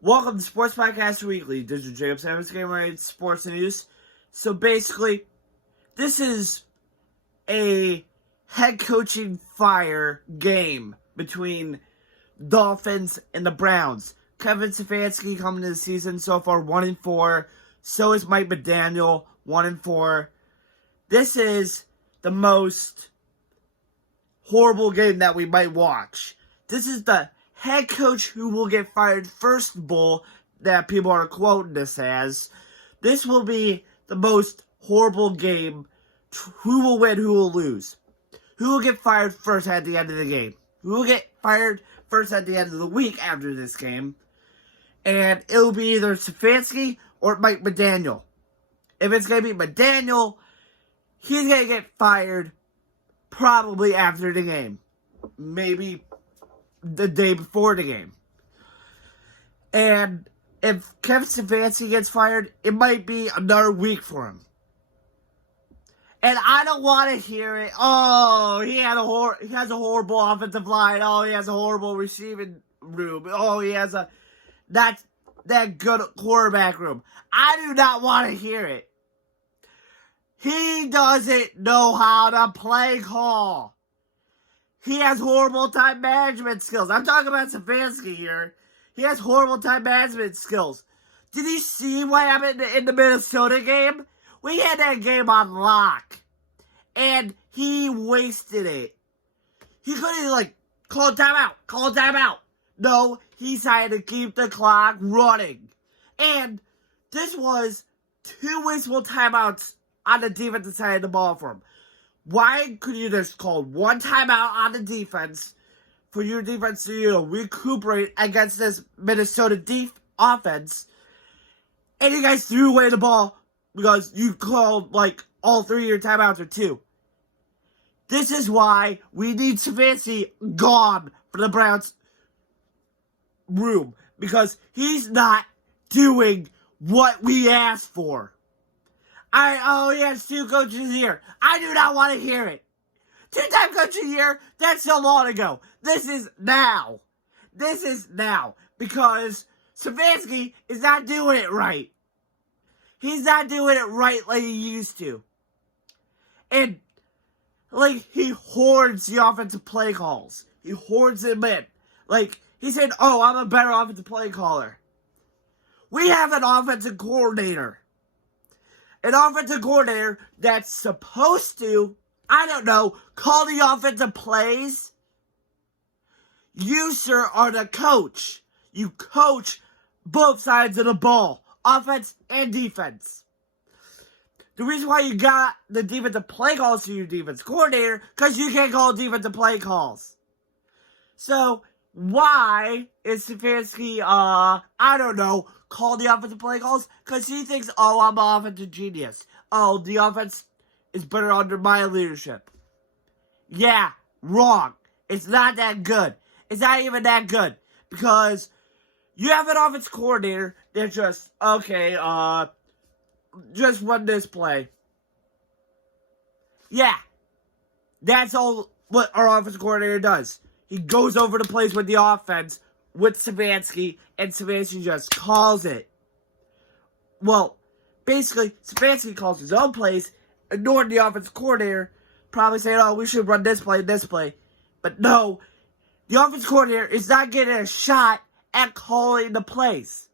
Welcome to Sports Podcast Weekly. This is Jacob Samuels, getting ready to sports news. So basically, this is a head coaching fire game between Dolphins and the Browns. Kevin Stefanski coming to the season so far 1-4. So is Mike McDaniel 1-4. This is the most horrible game that we might watch. This is the head coach who will get fired first bowl that people are quoting this as. This will be the most horrible game. Who will win, who will lose? Who will get fired first at the end of the game? Who will get fired first at the end of the week after this game? And it'll be either Stefanski or Mike McDaniel. If it's going to be McDaniel, he's going to get fired probably after the game. Maybe the day before the game. And if Kevin Stefanski gets fired, it might be another week for him. And I don't want to hear it. Oh, he has a horrible offensive line. Oh, he has a horrible receiving room. Oh, he has that good quarterback room. I do not want to hear it. He doesn't know how to play call. He has horrible time management skills. I'm talking about Stefanski here. He has horrible time management skills. Did you see what happened in the Minnesota game? We had that game on lock. And he wasted it. He couldn't, call timeout. No, he decided to keep the clock running. And this was 2 wasteful timeouts on the defensive side of the ball for him. Why could you just call one timeout on the defense for your defense to, recuperate against this Minnesota offense, and you guys threw away the ball because you called, all 3 of your timeouts or 2. This is why we need Stefanski gone from the Browns room, because he's not doing what we asked for. He has 2 coaches a year. I do not want to hear it. 2-time coach a year? That's so long ago. This is now. Because Stefanski is not doing it right. He's not doing it right like he used to. And, he hoards the offensive play calls. He hoards them in. He said, I'm a better offensive play caller. We have an offensive coordinator. An offensive coordinator that's supposed to, call the offensive plays. You, sir, are the coach. You coach both sides of the ball, offense and defense. The reason why you got the defensive play calls to your defense coordinator, because you can't call defensive play calls. So, why is Stefanski, call the offensive play calls? Because he thinks, I'm an offensive genius. The offense is better under my leadership. Yeah, wrong. It's not that good. It's not even that good. Because you have an offense coordinator that just run this play. Yeah. That's all what our offense coordinator does. He goes over the plays with the offense with Stefanski, and Stefanski just calls it. Well, basically, Stefanski calls his own plays, ignoring the offensive coordinator, probably saying, we should run this play. But no, the offensive coordinator is not getting a shot at calling the plays.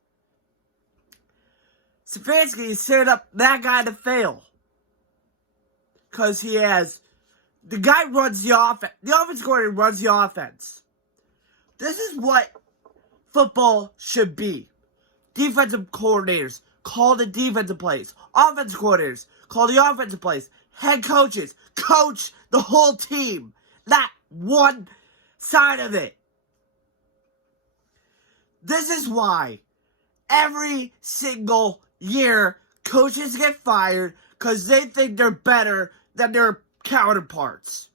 Stefanski is setting up that guy to fail. Because the guy runs the offense. The offensive coordinator runs the offense. This is what football should be. Defensive coordinators call the defensive plays. Offensive coordinators call the offensive plays. Head coaches coach the whole team, not one side of it. This is why every single year coaches get fired because they think they're better than their counterparts.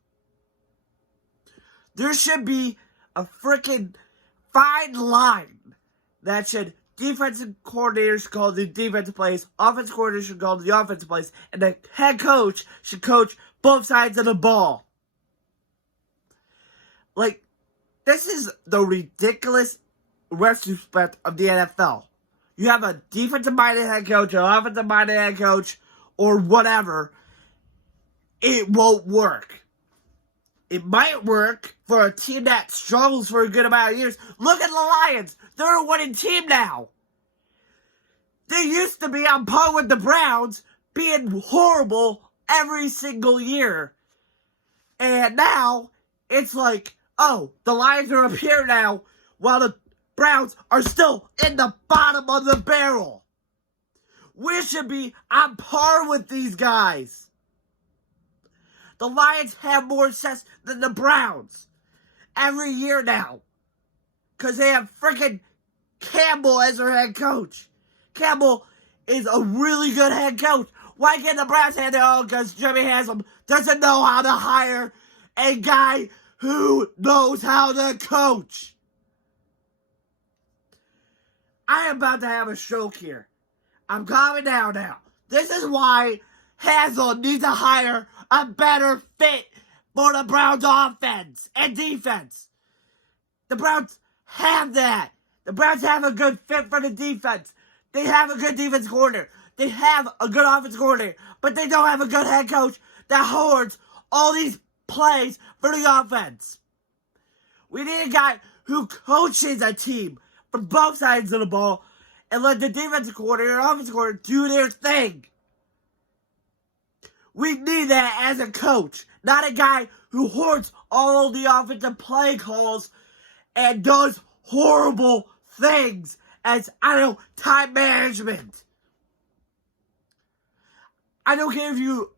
There should be a freaking fine line that should defensive coordinators call the defensive plays, offensive coordinators should call the offensive plays, and the head coach should coach both sides of the ball. This is the ridiculous retrospect of the NFL. You have a defensive-minded head coach, an offensive-minded head coach, or whatever. It won't work. It might work for a team that struggles for a good amount of years. Look at the Lions. They're a winning team now. They used to be on par with the Browns, being horrible every single year. And now, it's like, oh, the Lions are up here now, while the Browns are still in the bottom of the barrel. We should be on par with these guys. The Lions have more success than the Browns every year now. Because they have freaking Campbell as their head coach. Campbell is a really good head coach. Why can't the Browns have their own? Because Jimmy Haslam doesn't know how to hire a guy who knows how to coach. I am about to have a stroke here. I'm calming down now. This is why Haslam needs to hire a better fit for the Browns offense and defense. The Browns have that. The Browns have a good fit for the defense. They have a good defense coordinator. They have a good offense coordinator. But they don't have a good head coach that hoards all these plays for the offense. We need a guy who coaches a team from both sides of the ball and let the defensive coordinator and offensive coordinator do their thing. We need that as a coach, not a guy who hoards all the offensive play calls and does horrible things as, time management. I don't care if you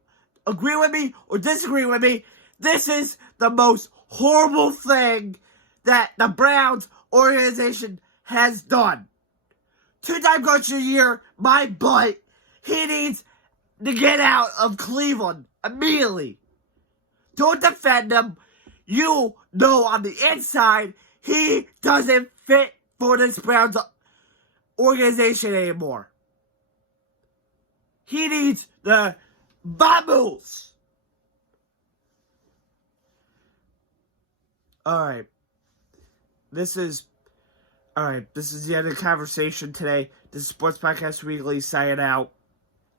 agree with me or disagree with me. This is the most horrible thing that the Browns organization has done. 2-time coach of the year, my butt. He needs to get out of Cleveland immediately. Don't defend him. You know on the inside, he doesn't fit for this Browns organization anymore. He needs the bubbles. Alright. This is the end of the conversation today. This is Sports Podcast Weekly signing out.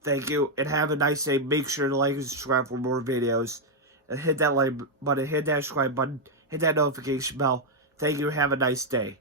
Thank you, and have a nice day. Make sure to like and subscribe for more videos. And hit that like button, hit that subscribe button, hit that notification bell. Thank you, have a nice day.